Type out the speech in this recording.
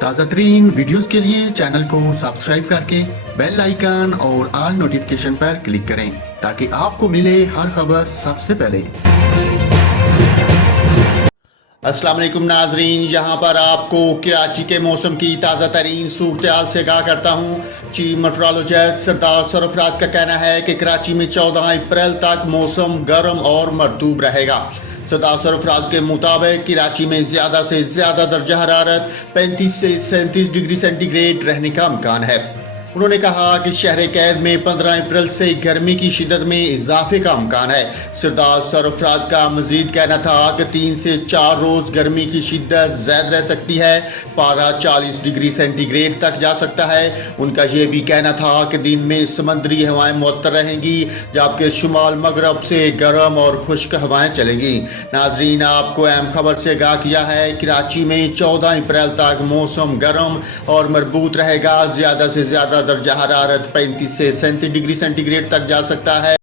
تازہ ترین ویڈیوز کے لیے چینل کو سبسکرائب کر کے بیل آئیکن اور آل نوٹیفیکیشن پر کلک کریں تاکہ آپ کو ملے ہر خبر سب سے پہلے۔ السلام علیکم ناظرین، یہاں پر آپ کو کراچی کے موسم کی تازہ ترین صورتحال سے آگاہ کرتا ہوں۔ چیف میٹرولوجسٹ سردار سرفراز کا کہنا ہے کہ کراچی میں 14 اپریل تک موسم گرم اور مرطوب رہے گا۔ سردار سرفراز کے مطابق کراچی میں زیادہ سے زیادہ درجہ حرارت 35 سے 37 ڈگری سینٹی گریڈ رہنے کا امکان ہے۔ انہوں نے کہا کہ شہر قید میں 15 اپریل سے گرمی کی شدت میں اضافے کا امکان ہے۔ سردار سرفراز کا مزید کہنا تھا کہ 3 سے 4 روز گرمی کی شدت زائد رہ سکتی ہے، پارہ 40 ڈگری سینٹی گریڈ تک جا سکتا ہے۔ ان کا یہ بھی کہنا تھا کہ دن میں سمندری ہوائیں معطر رہیں گی جبکہ شمال مغرب سے گرم اور خشک ہوائیں چلیں گی۔ ناظرین، آپ کو اہم خبر سے آگاہ کیا ہے، کراچی میں 14 اپریل تک موسم گرم اور مرطوب رہے گا۔ زیادہ سے زیادہ درجہ حرارت 35 سے 37 ڈگری سینٹی گریڈ تک جا سکتا ہے۔